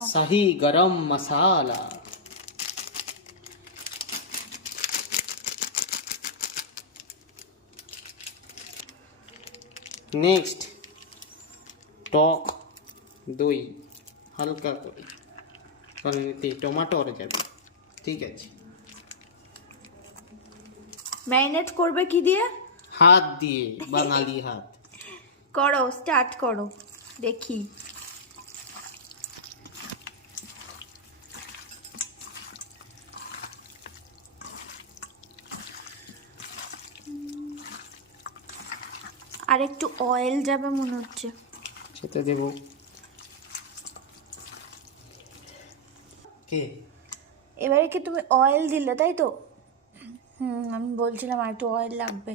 শাহি গরম মশালা নেক্সট টক দই হালকা করে কারণ এতে টমাটোর যাবে ঠিক আছে ম্যারিনেট করবে কি দিয়ে হাত দিয়ে বাঙালি হাত করো স্টার্ট করো দেখি আর একটু অয়েল যাবে মনে হচ্ছে। সেটা দেব। কে? এবারে কি তুমি অয়েল দিলে তাই তো? হুম আমি বলছিলাম আর একটু অয়েল লাগবে।